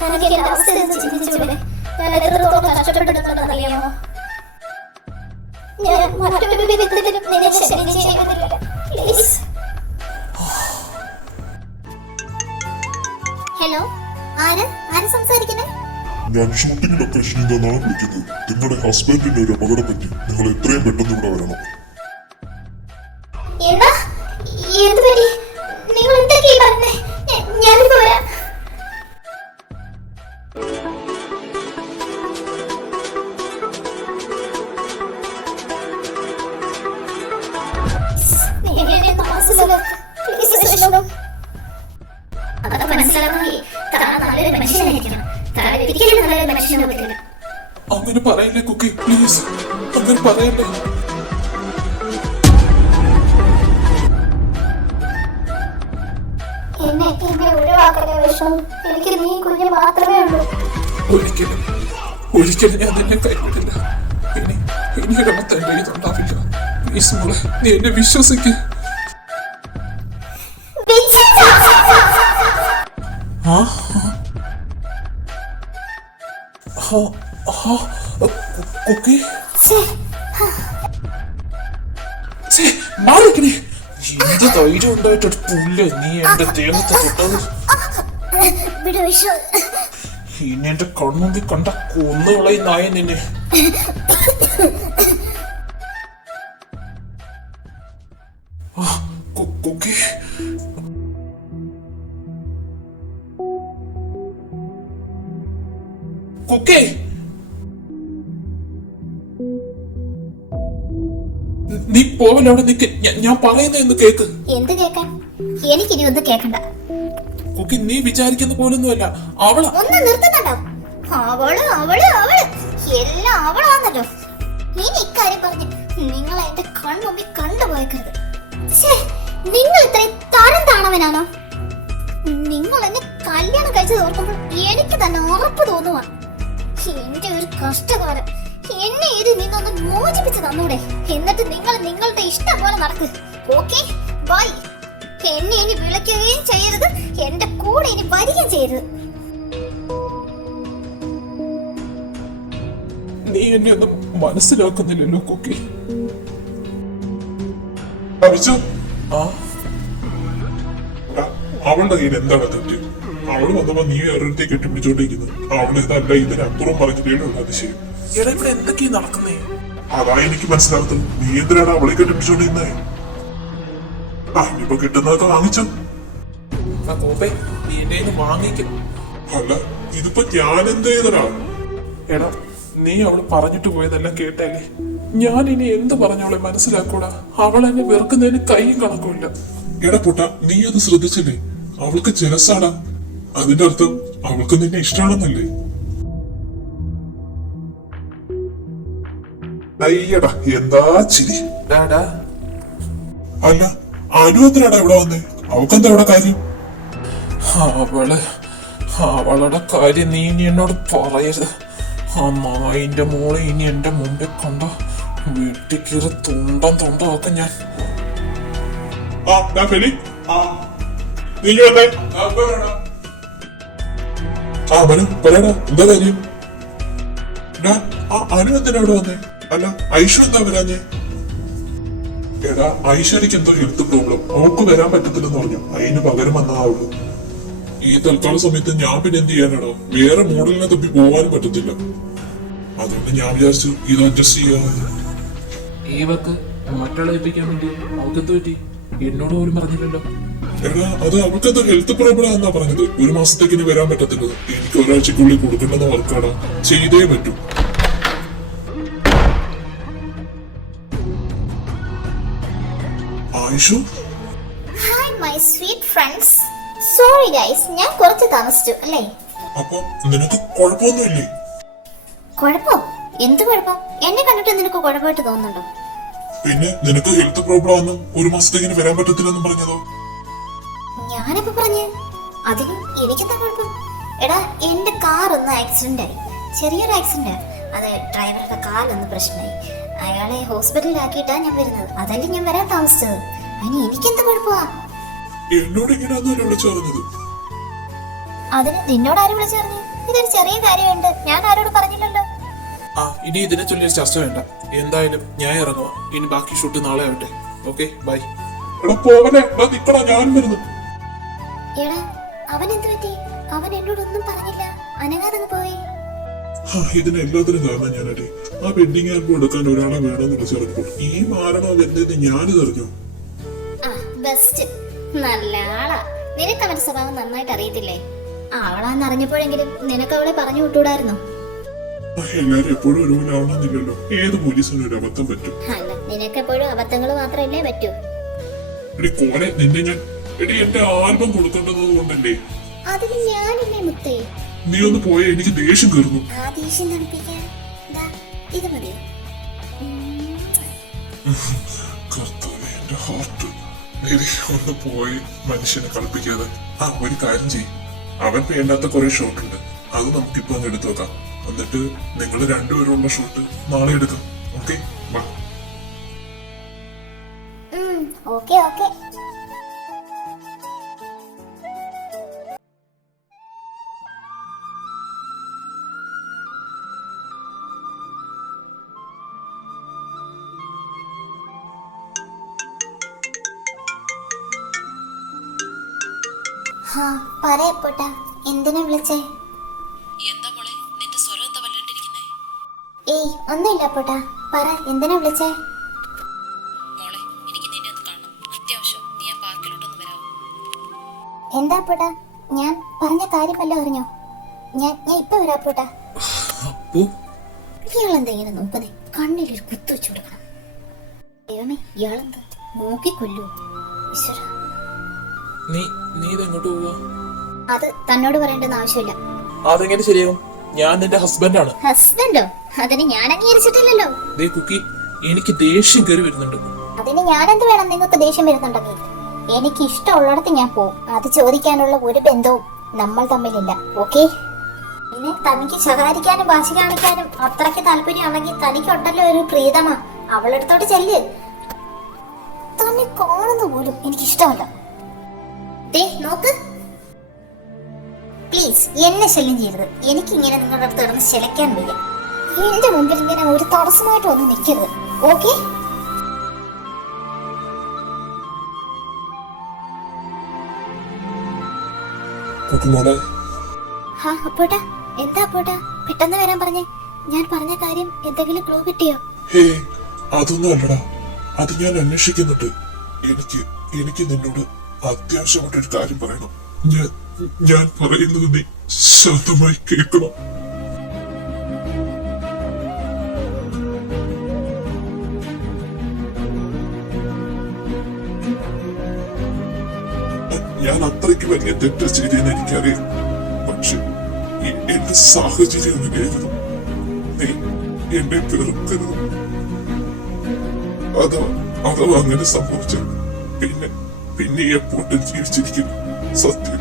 തനിക്ക് എന്റെ അവസ്ഥ ഒന്ന് ചിന്തിച്ചൂടെ? ഞാൻ എത്രത്തോളം കഷ്ടപ്പെടുന്നുണ്ടെന്നറിയാമോ? ഞാൻ മറ്റൊരു വിധത്തിലും നിന്നെ ശല്യം ചെയ്യുന്നില്ല. പ്ലീസ്. ഹലോ, ആര് സംസാരിക്കുന്നേ? ഞാൻ ഷൂട്ടിംഗ് ലൊക്കേഷനിൽ നിന്നാണ് വിളിക്കുന്നത്. നിങ്ങളുടെ ഹസ്ബൻഡിന്റെ ഒരു അപകടം പറ്റി. നിങ്ങൾ എത്രയും പെട്ടെന്ന് ഇവിടെ വരണം. എന്താ? എന്ത് പറ്റി? നിങ്ങൾ എന്തൊക്കെയാ പറഞ്ഞേ? ഞാനിപ്പോ വരാം. അതൊക്കെ മനസ്സിലാക്കി നല്ലൊരു മനുഷ്യനായിരിക്കണം. ഒരിക്കലും നല്ലൊരു മനുഷ്യനാവില്ല. അങ്ങനെ പറയല്ലേ കുക്കി, പ്ലീസ്. അങ്ങനെ പറയല്ലേ. എന്നെ ഒഴിവാക്കണേ വിഷ്ണു. എനിക്ക് നീ കുഞ്ഞ് മാത്രമേ ഉള്ളൂ. ഒരിക്കലും ഞാൻ നിന്നെ കൈവിടില്ല. ഇനി ഒരമത്ത് എന്റെ ഇതുണ്ടാവില്ല. പ്ലീസ് മോളെ, നീ എന്നെ വിശ്വസിക്ക്. കുക്കി, മാറിക്കണേ. എന്ത് ധൈര്യം ഉണ്ടായിട്ടൊരു പുല്ല് നീ എന്റെ ദേഹത്ത് തൊട്ടത്. ഇനി എന്റെ കൺമുമ്പിൽ കണ്ട കൊന്നുകളയും നായ നിന്നെ. കുക്കി, കുക്കി, നീ പോവല്ല, അവിടെ നിക്ക്. ഞാൻ പറയുന്ന കേക്ക്. എന്ത് കേക്കാൻ? എനിക്കിനി ഒന്നും കേക്കണ്ട. കുക്കി, നീ വിചാരിക്കുന്ന പോലൊന്നുമല്ല. അവള് ഒന്ന് നിർത്തുന്നുണ്ടോ? അവള് എല്ലാം അവളാന്നല്ലോ. ഇനി ഇക്കാര്യം പറഞ്ഞ് നിങ്ങൾ എന്റെ കൺമുമ്പിൽ കണ്ടുപോയേക്കരുത്. നിങ്ങൾ ഇത്രയും തരം താണവനാണോ? നിങ്ങൾ എന്നെ കല്യാണം കഴിച്ചത് ഓർക്കുമ്പോൾ എനിക്ക് തന്നെ ഉറപ്പ് തോന്നുവാ. എന്റെ ഒരു കഷ്ടകാലം, എന്നെ ഇതിൽ നിന്നൊന്ന് മോചിപ്പിച്ച് തന്നൂടെ? എന്നിട്ട് നിങ്ങൾ നിങ്ങളുടെ ഇഷ്ടം പോലെ നടക്ക്. Okay, bye. എന്നെ ഇനി വിളിക്കുകയും ചെയ്യരുത്, എന്റെ കൂടെ ഇനി വരികയും ചെയ്യരുത്. നീ എന്നെ ഒന്നും മനസ്സിലാക്കുന്നില്ലല്ലോ കുക്കി. ആ അവളുടെ കയ്യിൽ എന്താണ് തെറ്റ്? അവള് വന്നപ്പോ നീ ഓരോരുത്തരെ കെട്ടിപ്പിടിച്ചോണ്ടിരിക്കുന്നത്. അവള് ഇതല്ല ഇതിനപ്പുറം പറഞ്ഞിട്ടേ അതിശയം. എടാ ഇവിടെ എന്തൊക്കെയാ നടക്കുന്നേ? അതാ എനിക്ക് മനസ്സിലാക്കുന്നത്. നീ എന്തിനാണ് അവളെ കെട്ടിപ്പിടിച്ചോണ്ടിരുന്നേ? ആ ഇനിയിപ്പോ കിട്ടുന്നതൊക്കെ വാങ്ങിച്ചോ. ആ കോപ്പേ, നീ എന്നെ ഇന്ന് വാങ്ങിക്കും. അല്ല ഇതിപ്പോ ഞാൻ എന്ത് ചെയ്തടാ? എടാ നീ അവള് പറഞ്ഞിട്ട് പോയതെല്ലാം കേട്ടല്ലേ? ഞാൻ ഇനി എന്ത് പറഞ്ഞവളെ മനസ്സിലാക്കൂടാ? അവൾ എന്നെ വെറുക്കുന്നതിന് കൈയും കണക്കുമില്ല. എടാ പൊട്ട, നീ അത് ശ്രദ്ധിച്ചില്ലേ? അവൾക്ക് ജലസാടാ. അതിന്റെ അർത്ഥം അവൾക്ക് നിന്നെ ഇഷ്ടമാണെന്നല്ലേ? അയ്യടാ എന്താ ചിരി. ഡാടാ, അല്ല അനു എന്തിനാടാ ഇവിടെ വന്നേ? അവക്കെന്താ ഇവിടെ കാര്യം? അവളുടെ കാര്യം നീ ഇനി എന്നോട് പറയരുത്. ആ നായിന്റെ മോളെ ഇനി എന്റെ മുമ്പിൽ കണ്ട വീട്ടിൽ തുണ്ടം ഞാൻ. ഫെലി, നീ വന്നേ. മനു പറയടാ, എന്താ കാര്യം? അനു എന്തിനാ ഇവിടെ വന്നേ? അല്ല ഐഷു എന്താ വരാഞ്ഞേ? എടാ ഐശ്വര്യക്ക് എന്തോ ഹെൽത്ത് പ്രോബ്ലം, അവൾക്ക് വരാൻ പറ്റത്തില്ലെന്ന് പറഞ്ഞു. അതിന് പകരം വന്നതാവുള്ളൂ. ഈ തൽക്കാല സമയത്ത് ഞാൻ പിന്നെ എന്ത് ചെയ്യാനാടോ? വേറെ മോഡലിനെ തപ്പി പോകാനും പറ്റത്തില്ല. അതുകൊണ്ട് ഞാൻ വിചാരിച്ചു ഇത് അഡ്ജസ്റ്റ് ചെയ്യാമെന്ന്. ഇവക്ക് മറ്റുള്ള ഏൽപ്പിക്കാൻ വേണ്ടി അവൾക്ക് എന്ത് പറ്റി? എന്നോട് പോലും പറഞ്ഞില്ലല്ലോ. എടാ അത് അവൾക്കെന്തോ ഹെൽത്ത് പ്രോബ്ലം എന്നാ പറഞ്ഞത്. ഒരു മാസത്തേക്ക് ഇനി വരാൻ പറ്റത്തില്ലത്. എനിക്ക് ഒരാഴ്ചക്കുള്ളിൽ കൊടുക്കേണ്ടെന്ന് വർക്കാടാ, ചെയ്തേ പറ്റൂ. Ayishu, hi my sweet friends. Sorry guys, ഞാൻ കുറച്ച് താമസിച്ചു അല്ലേ? അപ്പൊ നിനക്ക് കുഴപ്പമൊന്നുമില്ലേ? കുഴപ്പം? എന്ത് കുഴപ്പം? എന്നെ കണ്ടിട്ട് നിനക്ക് കുഴപ്പമായിട്ട് തോന്നുന്നുണ്ടോ? പിന്നെ നിനക്ക് ഹെൽത്ത് പ്രോബ്ലം ആണെന്നും ഒരു മാസത്തേക്ക് വരാൻ പറ്റത്തില്ലെന്നും പറഞ്ഞതോ? ഞാനിപ്പോ പറഞ്ഞേ അതിന് എനിക്കെന്താ കുഴപ്പം? എടാ എന്റെ കാർ ഒന്ന് ആക്സിഡന്റ് ആയി, ചെറിയൊരു ആക്സിഡന്റ്. അത് ഡ്രൈവറുടെ കാലൊന്ന് പ്രശ്നമായി. അയാളെ ഹോസ്പിറ്റലിലാക്കിയിട്ടാ ഞാൻ വരുന്നത്. അതല്ലേ ഞാൻ വരാൻ താമസിച്ചത്. അതിന് എനിക്കെന്താ കുഴപ്പമാ? എന്നോട് ഇങ്ങനെയാണെന്നല്ലേ വിളിച്ചു പറഞ്ഞത്? അതിന് നിന്നോട് ആരും വിളിച്ചു പറഞ്ഞു? ഇതൊരു ചെറിയ കാര്യമുണ്ട്, ഞാൻ ആരോട് പറഞ്ഞില്ലല്ലോ. ആ ഇനി ഇതിനെ ചൊല്ലിയൊരു ചർച്ച വേണ്ട. എന്തായാലും ഞാൻ ഇറങ്ങുക. ഇനി ബാക്കി ഷൂട്ട് നാളെ ആവട്ടെ. Okay bye. എടാ പോവനെ, നിക്കടാ, ഞാൻ വരുന്നു. എടാ അവൻ എന്ത് പറ്റി? അവൻ എന്നോടൊന്നും പറഞ്ഞില്ല, അനങ്ങാതെ പോയി. ഇതിനെല്ലാത്തിനും കാരണം ഞാനല്ലേ. ആ പെൻഡിങ് ആൽബം എടുക്കാൻ ഒരാളെ വേണമെന്ന് വിളിച്ചിറങ്ങുമ്പോൾ ഈ മാരണം എന്തെന്ന് ഞാനിതറിഞ്ഞു. ആ ബെസ്റ്റ്, നല്ല ആളാ. നിനക്ക് അവന്റെ സ്വഭാവം നന്നായിട്ട് അറിയത്തില്ലേ? അവളാന്ന് അറിഞ്ഞപ്പോഴെങ്കിലും നിനക്ക് അവളെ പറഞ്ഞു വിട്ടൂടായിരുന്നോ? എല്ലാരും എപ്പോഴും ഒരുപോലെ ആവണമെന്നില്ലല്ലോ. ഏത് പോലീസിനും ഒരു അബദ്ധം പറ്റും. അല്ല, നിനക്കെപ്പോഴും അബദ്ധങ്ങൾ മാത്രമല്ലേ പറ്റൂ. എടി കോനെ, നിന്നെ ഞാൻ എന്റെ ആൽബം കൊടുക്കേണ്ടത് കൊണ്ടല്ലേ. അതിന് ഞാനില്ലേ മുത്തേ. നീ ഒന്ന് പോയ എനിക്ക് ദേഷ്യം കയറുന്നു. ആ ദേഷ്യം തണുപ്പിക്കാൻ ഇത് മതിയോ? കർത്താവേ, എന്റെ ഹാർട്ട്. ഒന്ന് പോയി മനുഷ്യനെ കളിപ്പിക്കാതെ. ഒരു കാര്യം ചെയ്യും, അവൻ വേണ്ടാത്ത കുറെ ഷോട്ട് ഉണ്ട്, അത് നമുക്കിപ്പോ ഒന്ന് എടുത്തു വെക്കാം. എന്നിട്ട് നിങ്ങൾ രണ്ടുപേരുള്ള ഷോട്ട് നാളെ എടുക്കാം. ഓക്കെ വാ. Okay okay. പറയപ്പോട്ടാ, എന്തിനാ വിളിച്ചേ? എന്താ മോളെ, നിന്റെ സ്വരം എന്താ വല്ലാണ്ടിരിക്കുന്നേ? ഏയ് ഒന്നുമില്ല പോട്ടാ, പറ എന്തിനാ വിളിച്ചേ? മോളെ, എനിക്ക് നിന്നെ ഒന്ന് കാണണം, അത്യാവശ്യം. നീ ആ പാർക്കിലോട്ടൊന്ന് വരാമോ? എന്താ പോട്ടാ, ഞാൻ പറഞ്ഞ കാര്യമല്ലോ അറിഞ്ഞോ? ഞാൻ ഇപ്പൊ വരാ പോട്ടാ. ഇയാളെന്തെങ്കിലും നോക്കുന്നേ, കണ്ണിലൊരു കുത്തു വെച്ചു കൊടുക്കണം. ദൈവമേ, ഇയാളെന്താ നോക്കിക്കൊല്ലൂ? ഈശ്വരാ, നീ ഇതെങ്ങോട്ട് പോവാ? അത് തന്നോട് പറയേണ്ടെന്ന് ആവശ്യമില്ല. അതെങ്ങനെ ശരിയാകും? ഞാൻ നിന്റെ ഹസ്ബൻഡാണ്. ഹസ്ബൻഡോ? അതിന് ഞാൻ അംഗീകരിച്ചിട്ടില്ലല്ലോ. ദേ കുക്കി, എനിക്ക് ദേഷ്യം കയറി വരുന്നുണ്ട്. അതിന് ഞാൻ എന്ത് വേണം? നിങ്ങൾക്ക് ദേഷ്യം വരുന്നുണ്ടെങ്കിൽ എനിക്ക് ഇഷ്ടമുള്ളിടത്ത് ഞാൻ പോവും. അത് ചോദിക്കാനുള്ള ഒരു ബന്ധവും നമ്മൾ തമ്മിലില്ല. ഓക്കെ? പിന്നെ തനിക്ക് ശകാരിക്കാനും വാശി കാണിക്കാനും അത്രയ്ക്ക് താല്പര്യമാണെങ്കിൽ തനിക്കുണ്ടല്ലോ ഒരു പ്രീതമ, അവളെടുത്തോട്ട് ചെല്ല്. തന്നെ കാണുന്ന പോലും എനിക്കിഷ്ടമല്ല. ദേ നോക്ക്, പ്ലീസ് എന്നെ ശല്യം ചെയ്യരുത്. എനിക്കിങ്ങനെ നിങ്ങളുടെ അടുത്ത് കിടന്ന് ശിലയ്ക്കാൻ വയ്യ. എന്റെ മുമ്പിൽ ഇങ്ങനെ ഒരു തടസ്സമായിട്ട് ഒന്നും നിൽക്കരുത്. ഓക്കെ? കുക്കുമോളെ, ഹാ അപ്പോട്ടാ, എന്താ അപ്പോട്ടാ പെട്ടെന്ന് വരാൻ പറഞ്ഞേ? ഞാൻ പറഞ്ഞ കാര്യം എന്തെങ്കിലും ക്ലൂ കിട്ടിയോ? ഹേ, അതൊന്നും അല്ലടാ. അത് ഞാൻ അന്വേഷിക്കുന്നുണ്ട്. എനിക്ക് നിന്നോട് അത്യാവശ്യമായിട്ടൊരു കാര്യം പറയണം. ഞാൻ പറയുന്നത് നീ ശാന്തമായി കേൾക്കണം. ഞാൻ അത്രയ്ക്ക് വലിയ തെറ്റ് ചെയ്തെന്ന് എനിക്കറിയാം. പക്ഷെ എന്റെ സാഹചര്യം അങ്ങനെയായിരുന്നു. നീ എന്നെ വെറുക്കരുത്. അഥവാ അങ്ങനെ സംഭവിച്ച പിന്നെ എപ്പോഴും ജീവിച്ചിരിക്കും. സത്യം.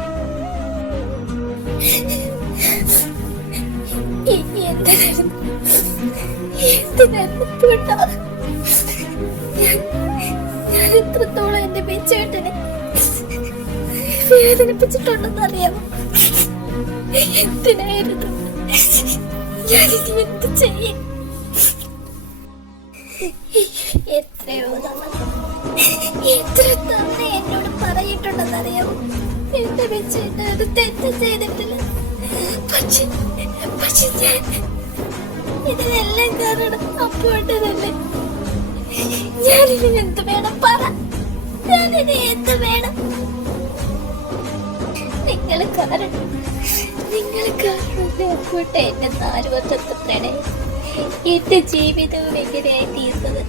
ഞാൻ എത്രത്തോളം എന്റെ ബിച്ചേട്ടനെ വേദനിപ്പിച്ചിട്ടുണ്ടെന്ന് അറിയാമോ? എന്തിനായിരുന്നു ഞാനിനി എന്ത് ചെയ്യും? എത്രയോ എത്ര തവണ എന്നോട് പറഞ്ഞിട്ടുണ്ടെന്നറിയാമോ? എന്റെ ബിച്ചേട്ടൻ അത് തെറ്റ് ചെയ്തിട്ടില്ല. പക്ഷെ ഞാൻ ഇതിനെല്ലാം കാരണം അപ്പോഴത്തെ തന്നെ. ഞാനിനി എന്ത് വേണം പറ? ഞാനിനി എന്ത് വേണം? നിങ്ങൾ കാരണം അപ്പോട്ടെ എന്റെ 4 വർഷത്തെ പ്രണയം, എന്റെ ജീവിതവും എങ്ങനെയായി തീർന്നത്.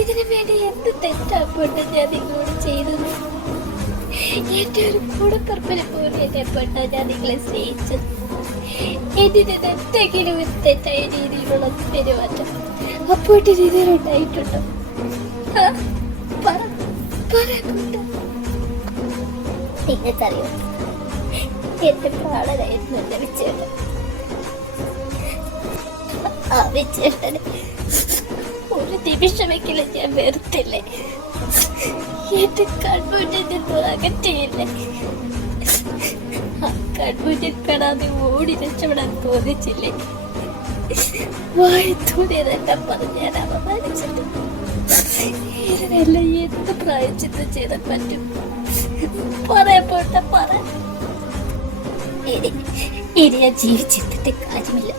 ഇതിനു വേണ്ടി എന്ത് തെറ്റാപ്പോട്ടെ ഞാൻ നിങ്ങളോട് ചെയ്തത്? എന്റെ ഒരു കൂടപ്പറപ്പിനെ പോലെ എന്നെ പെട്ടാ ഞാൻ നിങ്ങളെ സ്നേഹിച്ചത്. എന്നിന് എന്തെങ്കിലും ഒരു തെറ്റായ രീതിയിലുള്ള പെരുമാറ്റം അപ്പോഴത്തെ രീതിയിലുണ്ടായിട്ടുണ്ടോ? നിങ്ങൾക്കറിയോ, എന്റെ പ്രാണനായിരുന്നു എന്റെ വിച്ചേട്ടൻ. ആ വിച്ചേട്ടന് ഒരു നിമിഷമെങ്കിലും ഞാൻ വെറുത്തില്ലേ? എന്റെ കൺമുന്നിൽ നിന്നും അകറ്റിയില്ലേ? ആ കൺമുന്നിൽ കാണാതെ ഓടി രക്ഷപ്പെടാൻ തോന്നിച്ചില്ലേ? വായത്തോടെല്ലാം പറഞ്ഞ് ഞാൻ അപമാനിച്ചിട്ട് ഇതിനെല്ലാം എന്ത് പ്രായച്ചിത്തം ചെയ്താൽ പറ്റും? പറയപ്പോട്ടെ പറ. ഇനി ഞാൻ ജീവിച്ചെത്തിട്ട് കാര്യമില്ല.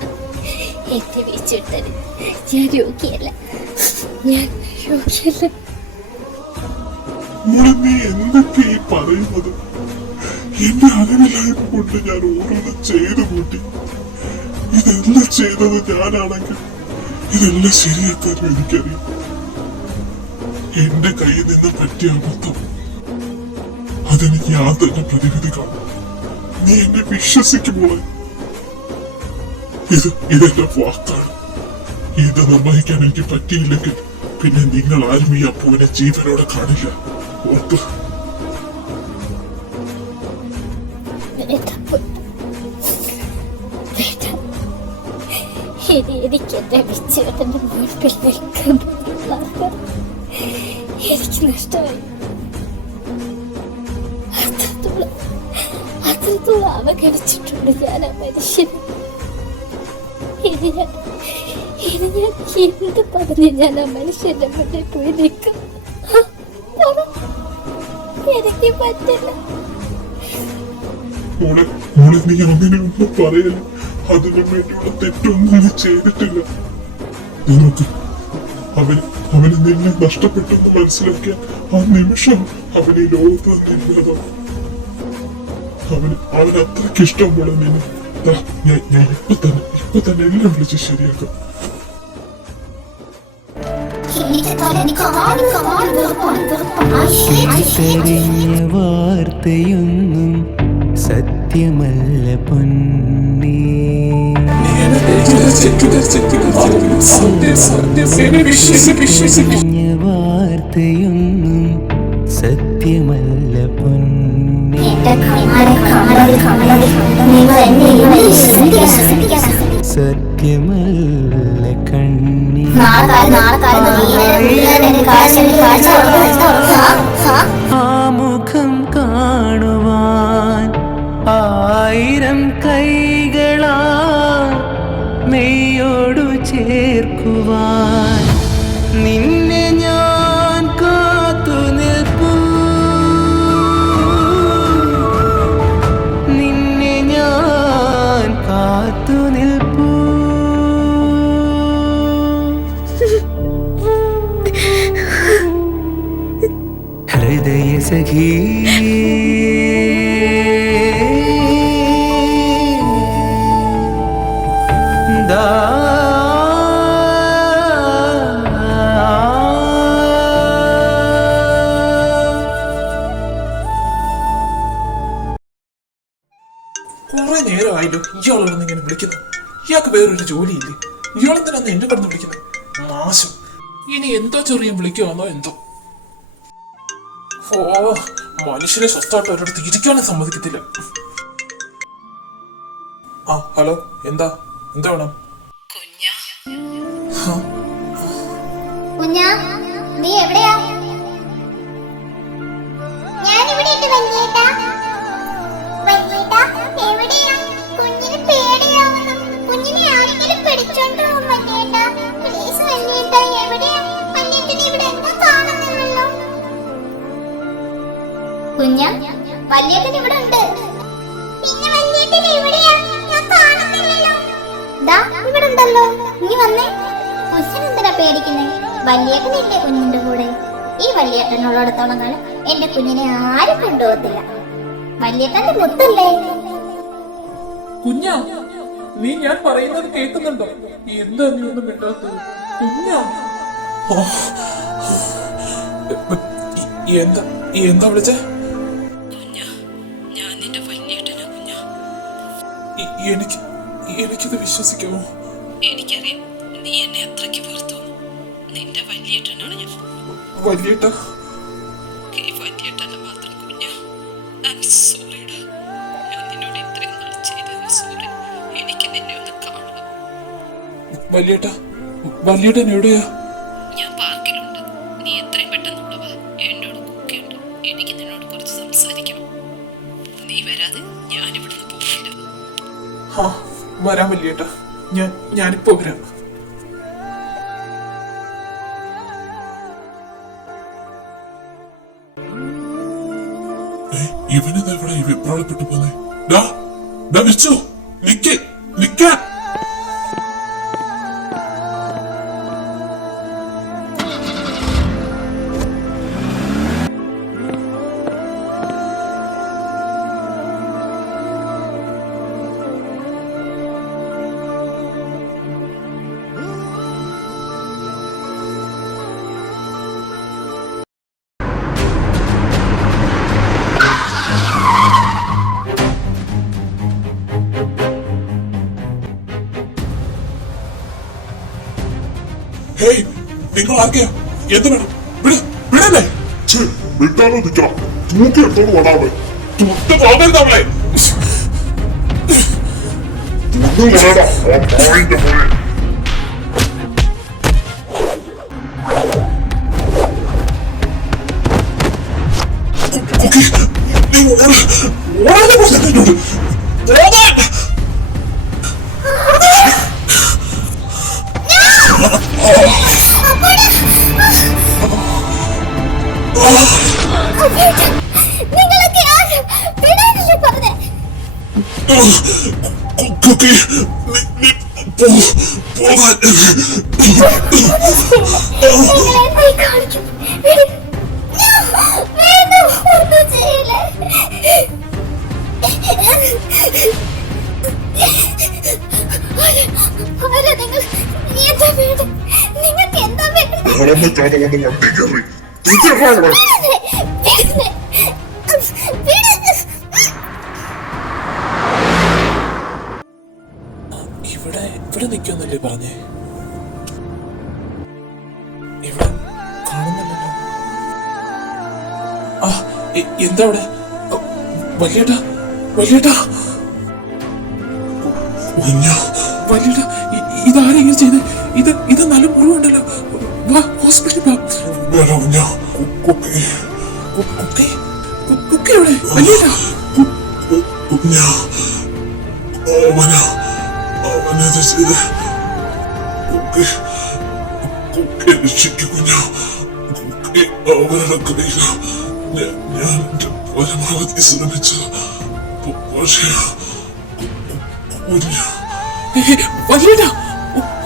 എന്റെ വീഴ്ചയിട്ടത് ഞാൻ യോഗ്യല്ല. നീ എന്തൊക്കെ ഈ പറയുന്നത്? എന്റെ അറിവില്ലായ്മ കൊണ്ട് ഞാൻ ഓരോന്നും ചെയ്തു കൂട്ടി. ഇതെല്ലാം ചെയ്തത് ഞാനാണെങ്കിൽ ഇതെല്ലാം ശരിയാക്കാനും എനിക്കറിയാം. എന്റെ കയ്യിൽ നിന്ന് പറ്റിയ അബദ്ധം അതിന് ഞാൻ തന്നെ പ്രതിവിധി കാണും. നീ എന്നെ വിശ്വസിക്കുമ്പോൾ ഇതെന്റെ വാക്കാണ്. ഇത് നിർവഹിക്കാൻ എനിക്ക് പറ്റിയില്ലെങ്കിൽ പിന്നെ നിങ്ങൾ ആരും ഈ അപ്പുവിനെ ജീവനോടെ കാണില്ല. ഓർത്ത് എനിക്ക് എന്റെ വിച്ചേട്ടന്റെ മുൻപിൽ നിൽക്കാൻ എനിക്ക് നഷ്ടമായി. അത്രത്തോളം അവഗണിച്ചിട്ടുണ്ട് ഞാൻ ആ മനുഷ്യനെ. ഇനി ഞാൻ എന്ത് പറഞ്ഞ് ഞാൻ ആ മനുഷ്യന്റെ മുന്നിൽ പോയി നിൽക്കും? എനിക്ക് പറ്റില്ല. നീ അങ്ങനെ ഒന്നും പറയല്ല. അതിനു വേണ്ടിയുള്ള തെറ്റൊന്നും നീ ചെയ്തിട്ടില്ല. നമുക്ക് അവന് നിന്നെ നഷ്ടപ്പെട്ടെന്ന് മനസ്സിലാക്കിയാൽ ആ നിമിഷം അവന് ഈ ലോകത്ത് നിന്നില്ലാതാവും. അവന് അത്രയ്ക്ക് ഇഷ്ടമുള്ള നിന്നെ ഞാൻ ഇപ്പൊ തന്നെ എല്ലാം വിളിച്ച് ശരിയാക്കാം. കഴിഞ്ഞ വാർത്തയൊന്നും സത്യമല്ല പൊന്നേ. വാർത്തയൊന്നും സത്യമല്ല പൊന്നേ എന്റെ കണ്ണാടി നിങ്ങൾ എന്നെ വിശ്വസിക്കണം. സത്യമല്ല കണ്ണി ആ മുഖം കാണുവാൻ 1000 കൈകളാ മെയ്യോടു ചേർക്കുവാൻ നിന്നെ ഞാൻ കാത്തു നിൽപ്പൂ നിന്നെ ഞാൻ കാത്തു നിൽപ്പൂ ഹൃദയ സഖീ കുറെ നേരമായല്ലോ ഇയാളോടൊന്ന് ഇങ്ങനെ വിളിക്കുന്നു. ഇയാൾക്ക് വേറൊരു ജോലിയില്ലേ? ഇയാളെന്തിനാന്ന് എന്നെ കടന്ന് വിളിക്കുന്നത്? നാശം. ഇനി എന്തോ ചെറിയ വിളിക്കുവാന്നോ എന്തോ. ഓ, മനുഷ്യനെ സ്വസ്ഥമായിട്ട് ഒരിടത്ത് ഇരിക്കാനും സമ്മതിക്കത്തില്ല. ആ ഹലോ, എന്താ വേണം? കുഞ്ഞാ, കുഞ്ഞാ നീ എവിടെയാ? ഞാൻ ഇവിടെ ഉണ്ട് വല്യേട്ടാ. വല്യേട്ടാ എവിടെയാ? കുഞ്ഞിന് പേടിയാവുന്നു. കുഞ്ഞിനെ ആരെങ്കിലും പിടിച്ചോണ്ട് പോകും വല്യേട്ടാ. പ്ലീസ് വല്യേട്ടാ, എവിടെയാ? വല്യേട്ടനെ ഇവിടെ എന്താ കാണുന്നില്ലല്ലോ. കുഞ്ഞാ, വല്യേട്ടൻ ഇവിടെ ഉണ്ട്. പിന്നെ വല്യേട്ടൻ എവിടെയാ? ഞാൻ കാണുന്നില്ലല്ലോ. ദാ ഇവിടെ ഉണ്ടല്ലോ. നീ വന്നേ. കുഞ്ഞിനെന്തിനാ പേടിക്കുന്നേ? വല്യേട്ടനില്ലേ കുഞ്ഞിന്റെ കൂടെ? ഈ വല്യേട്ടനുള്ളിടത്തോളം കാലം എന്റെ കുഞ്ഞിനെ ആരും കൊണ്ടുപോകത്തില്ല. വല്യേട്ടന്റെ മുത്തല്ലേ? കുഞ്ഞാ, നീ ഞാൻ പറയുന്നത് കേൾക്കുന്നുണ്ടോ? എന്താ നീ ഒന്നും മിണ്ടാത്തത്? കുഞ്ഞാ, എന്താ വിളിച്ചേ? കുഞ്ഞാ, ഞാൻ നിന്റെ വല്യേട്ടനാ കുഞ്ഞാ. എനിക്കിത് വിശ്വസിക്കാമോ? എനിക്കറിയാം നീ എന്നെ അത്രയ്ക്ക് വെറുത്തു. നിന്റെ വല്യേട്ടനാണ് ഞാൻ. വല്യേട്ട, വല്യേട്ടല്ല മാത്രം കുഞ്ഞാ. I'm sorry ടാ. ഞാൻ നിന്നോട് ഇത്രയും നാൾ ചെയ്തതിന് sorry. എനിക്ക് നിന്നെ ഒന്ന് കാണണം. വല്യേട്ടൻ എവിടെയാ? ഞാൻ പാർക്കിലുണ്ട്. നീ എത്രയും പെട്ടെന്ന് ഇവിടെ വാ. എന്നോട് കുക്കയുണ്ട്. എനിക്ക് നിന്നോട് കുറച്ച് സംസാരിക്കണം. നീ വരാതെ ഞാൻ ഇവിടുന്ന് പോകില്ല. ആ, വരാം വല്യേട്ട. ഞാനിപ്പോ വരാം. ഇവനെന്താ ഇവിടെ ഈ വെപ്രാളപ്പെട്ടു പോന്നെ? വിളിച്ചു നിക്കാൻ. ഹേയ്, നിങ്ങൾ ആർക്കെയാ? എന്ത് വേണം? വിടല്ലേ? വിട്ടാലോ നിൽക്കണം. തൂക്കി എടുത്തോണ്ട് വടാമേ. പോകരുത് അവളെ. നിങ്ങളൊക്കെ ആരും വിടാനല്ലേ പറഞ്ഞേ? കുക്കി, പോകാൻ. നിങ്ങൾക്ക് എന്താ വേണ്ടത്? വണ്ടി കയറി ഇവിടെ നിൽക്കുമെന്നല്ലേ പറഞ്ഞേ? ഇവിടെ കാണുന്നില്ലല്ലോ. ആ എന്താ അവിടെ? വലിയേട്ടാ, വലിയേട്ടാ, വലിയേട്ടാ, ഇതാരെങ്കിലും ചെയ്ത്? ഇത് നല്ല മുറിവുണ്ടല്ലോ. വാ, ഹോസ്പിറ്റലിൽ വാ. കുക്കി എവിടെ? വലിയേട്ടാ, അവനത് ചെയ്ത് രക്ഷിക്കുക. അവരുടെ കയ്യിൽ ഞാൻ എന്റെ പരമാവധി ശ്രമിച്ച പക്ഷേ വലിയേട്ടാ,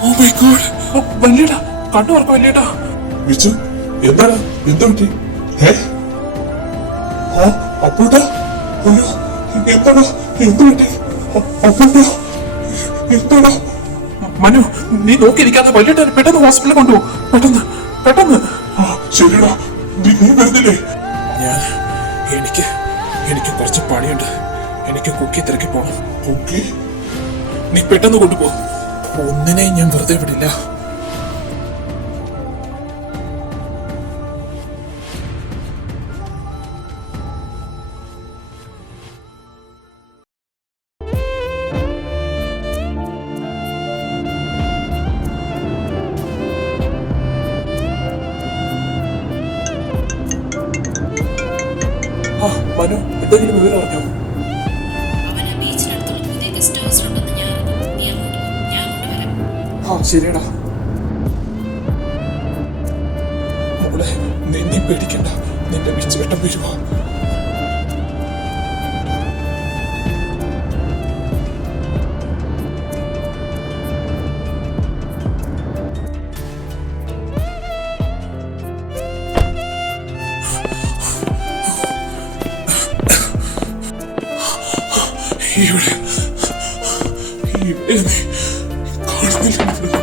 ഓ മൈ ഗോഡ്, വലിയേട്ടാ, കണ്ടു ഓർക്ക വലിയേട്ടാ. വിച്ചു, എന്താണ്? എന്താ പറ്റി? അപ്പോട്ടാ, അയ്യോ, എന്താടാ? എന്ത് പറ്റി? അപ്പോട്ടാ, എന്താടാ? മനു, നീ നോക്കിയിരിക്കാതെ വലിയേട്ടാ പെട്ടെന്ന് ഹോസ്പിറ്റലിൽ കൊണ്ടുപോകും. പെട്ടെന്ന് പെട്ടെന്ന്. ശരിടാ, നീ വരുന്നില്ലേ? എനിക്ക് കുറച്ച് പണിയുണ്ട്. എനിക്ക് കുക്കി തിരക്കി പോണം. കുക്കി, നീ പെട്ടെന്ന് കൊണ്ടുപോ. ഒന്നിനെയും ഞാൻ വെറുതെ വിടില്ല. മനു, എന്തെങ്കിലും വിവരം അറിഞ്ഞോ? അവൻ ആ ബീച്ചിനടുത്തുള്ള പുതിയ ഗസ്റ്റ് ഹൗസിലുണ്ടെന്ന് ഞാൻ അറിഞ്ഞു. നീ അങ്ങോട്ട് പോ, ഞാൻ അങ്ങോട്ട് വരാം. ശരിയടാ മോളെ, നീ പേടിക്കണ്ട. നിന്റെ വിച്ചുവെട്ടം വീഴുവാ. ഇവിടെ കാണുന്നില്ല.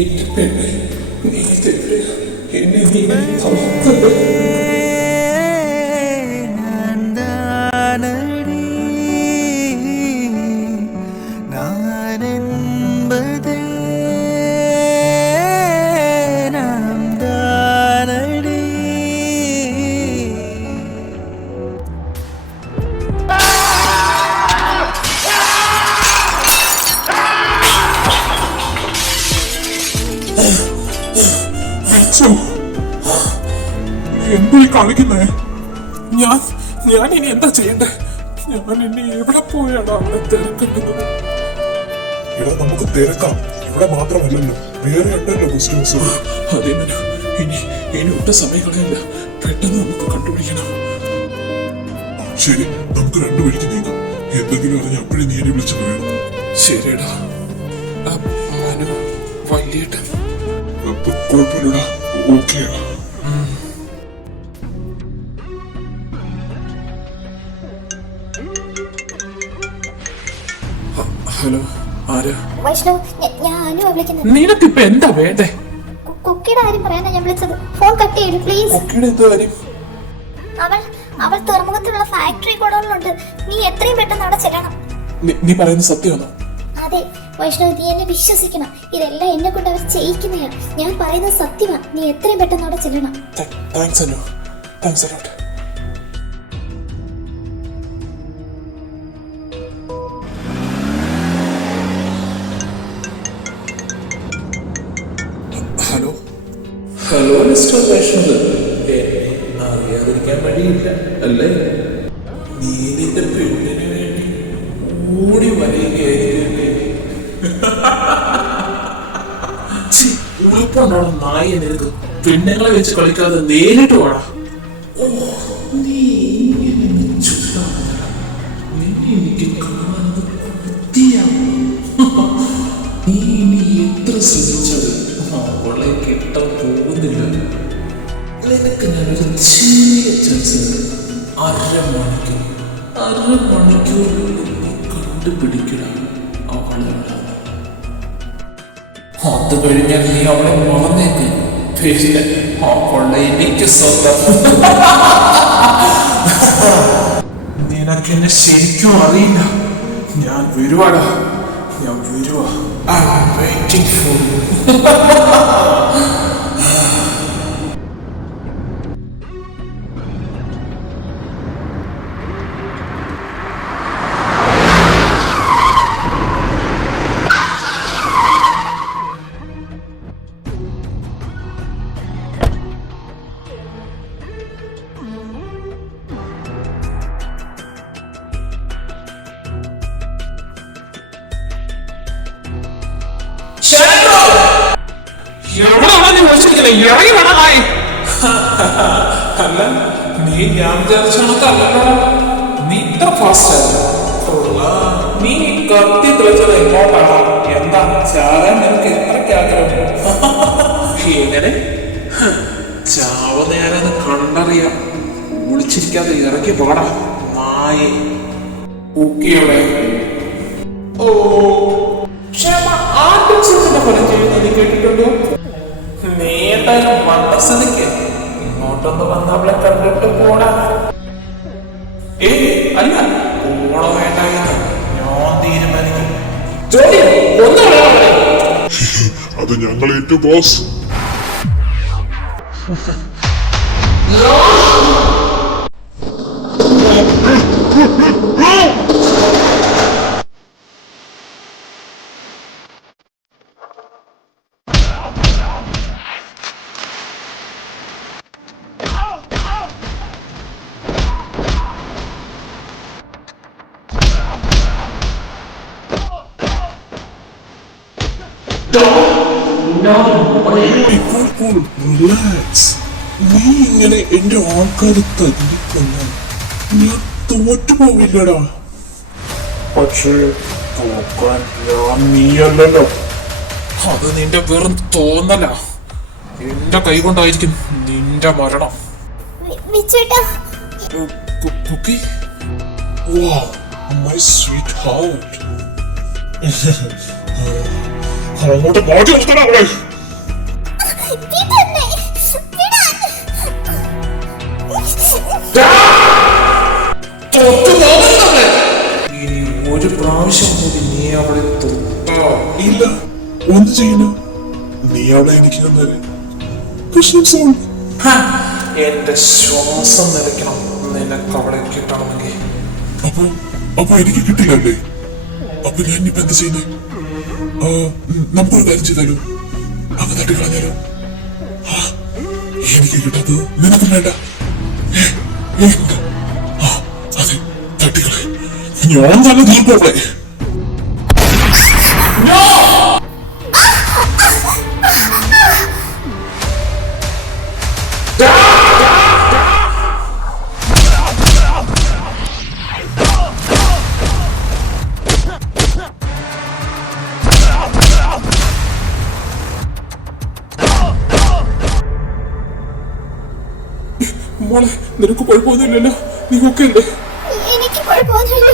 എന്റെ പെണ്ണെ, നീ ഇതെവിടെയാ? എന്നെ നീ തളർത്തല്ലേ? എന്താ കളിക്കുന്നേ? ഞാൻ ഇനി എന്താ ചെയ്യണ്ടേ? ഞാൻ ഇനി എവിടെ പോയാണ് അവളെ തിരക്കുന്നത്? ഇവിടെ നമുക്ക് തിരക്കാം. ഇവിടെ മാത്രമല്ലല്ലോ, വേറെ ഉണ്ടല്ലോ ഗസ്റ്റ് ഹൗസുകൾ. അതേ മനു, ഇനി ഒട്ടും സമയം കളയില്ല. പെട്ടെന്ന് നമുക്ക് കണ്ടുപിടിക്കണം. ശരി, നമുക്ക് രണ്ടു വഴിക്ക് നീങ്ങാം. എന്തെങ്കിലും അറിഞ്ഞ അപ്പോഴേ നീ എന്നെ വിളിച്ചു പറയണം. ശരിയടാ. മനു, വലിയേട്ടൻ കുഴപ്പമില്ലടാ, ഓക്കെയാ. ഹലോ, ആരാ? വൈഷ്ണവ്, ഞാനും വിളിക്കുന്നത്. നിനക്കിപ്പോ എന്താ വേണ്ടേ? കുക്കിയുടെ കാര്യം പറയാനാ ഞാൻ വിളിച്ചത്. ഫോൺ കട്ട് ചെയ്തു പ്ലീസ്. കുക്കിയുടെ എന്താ കാര്യം? അവൾ തുറമുഖത്തുള്ള ഫാക്ടറി ഗോഡൌണിലുണ്ട്. നീ എത്രയും പെട്ടെന്ന് അവിടെ ചെല്ലണം. നീ പറയുന്നത് സത്യമാണോ? അതെ വൈഷ്ണവ്, നീ എന്നെ വിശ്വസിക്കണം. ഇതെല്ലാം എന്നെ കൊണ്ട് അവർ ചെയ്യിക്കുന്നതാണ്. ഞാൻ പറയുന്നത് സത്യമാണ്. നീ എത്രയും പെട്ടെന്ന് അവിടെ ചെല്ലണം. Thanks Anu, thanks a lot. Hello mister Vaishnav, അറിയാതിരിക്കാൻ വഴിയില്ല അല്ലേ? നീ നിന്റെ പെണ്ണിന് വേണ്ടി ഓടി വരികയായിരിക്കും. ഉറപ്പുണ്ടോ നായ നിനക്ക്? പെണ്ണുങ്ങളെ വെച്ച് കളിക്കാതെ നേരിട്ട് വാടാ. നീ ഇങ്ങനെ ചുറ്റാ, നിന്നെ എനിക്ക് കാണുന്നത് കുത്തിയാണ്. നീ ഇനി എത്ര ശ്രമിച്ചാലും അവളെ കിട്ടാൻ പോകുന്നില്ല. നിനക്ക് ഞാനൊരു ചെറിയ ചാൻസ് അരമണിക്കൂറിൽ നീ കണ്ടുപിടിക്കണം അവളെ. അത് കഴിഞ്ഞാൽ നീ അവളെ മറന്നേക്ക്. പിന്നെ അപ്പോൾ എനിക്ക് സ്വന്തം. നിനക്കെന്നെ ശരിക്കും അറിയില്ല. ഞാൻ വരുവാടാ, ഞാൻ വരുവാ. I'm waiting for you. അല്ല, നീ ഞാൻ വിചാരിച്ചോണത്തല്ലോ. നീ ഇത്ര ഫാസ്റ്റ് നീ കത്തി തെളിച്ചത് എങ്ങോട്ടാണ്? എന്താ ചാകാൻ നിനക്ക് എത്രയ്ക്ക് ആഗ്രഹം? എങ്ങനെ ചാവുന്നേരെന്ന് കണ്ടറിയാം. വിളിച്ചിരിക്കാതെ ഇറക്കി പോടാ നായി. ഊക്കിയോടെ ഓ ക്ഷമ ആദ്യം സുഖത്തിന്റെ ഫലം ചെയ്യുന്നത് നീ കേട്ടിട്ടുണ്ടോ? നീ എന്തായാലും മനസ്സിലേക്ക് ഇങ്ങോട്ടൊന്ന് വന്ന അവളെ കണ്ടിട്ട് പോടാ. അല്ല, പോണോ വേണ്ട എന്ന് ഞാൻ തീരുമാനിക്കും. അത് ഞങ്ങൾ ഏറ്റു ബോസ്. റിലാക്സ്. നീ ഇങ്ങനെ എന്റെ ആൾക്കാര് തല്ലിക്കൊന്ന ഞാൻ തോറ്റുപോവില്ലടാ. പക്ഷേ തോക്കാൻ ഞാൻ നീയല്ലല്ലോ. അത് നിന്റെ വെറും തോന്നല. എന്റെ കൈ കൊണ്ടായിരിക്കും നിന്റെ മരണം. Kuki, Wow, my sweetheart. അങ്ങോട്ട് മാറ്റി നിർത്തണം അവളെ. ഇനി ഒരു പ്രാവശ്യം കൂടി നീ അവളെ തൊട്ടോ ഇല്ല, ഒന്നും ചെയ്യില്ല. നീ അവളെ എനിക്ക് തന്നേരെ. പ്രശ്നം സോൾവ്. എന്റെ ശ്വാസം നിലയ്ക്കണം നിനക്ക് അവളെ കിട്ടണമെങ്കിൽ. അപ്പൊ എനിക്ക് കിട്ടില്ലല്ലേ? അപ്പൊ ഞാൻ ഇനിയിപ്പോ എന്ത് ചെയ്യുന്നേ? നമുക്കൊരു കാര്യം ചെയ്താലോ? അങ്ങ് തട്ടിക്കളഞ്ഞാലോ? എനിക്ക് കിട്ടാത്തത് നിനക്ക് വേണ്ട. അതെ, തട്ടിക്കളെ. ഞാൻ തന്നെ തീർക്കോട്ടെ. മോളെ, നിനക്ക് കുഴപ്പമൊന്നുമില്ലല്ലോ? നീ ഒക്കെ അല്ലേ? എനിക്ക് കുഴപ്പമൊന്നുമില്ല.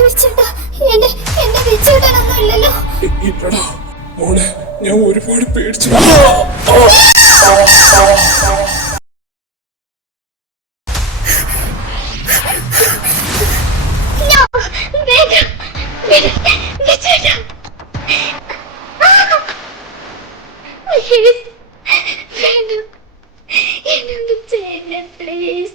ഇല്ലടാ മോളെ, ഞാൻ ഒരുപാട് പേടിച്ചു. Please.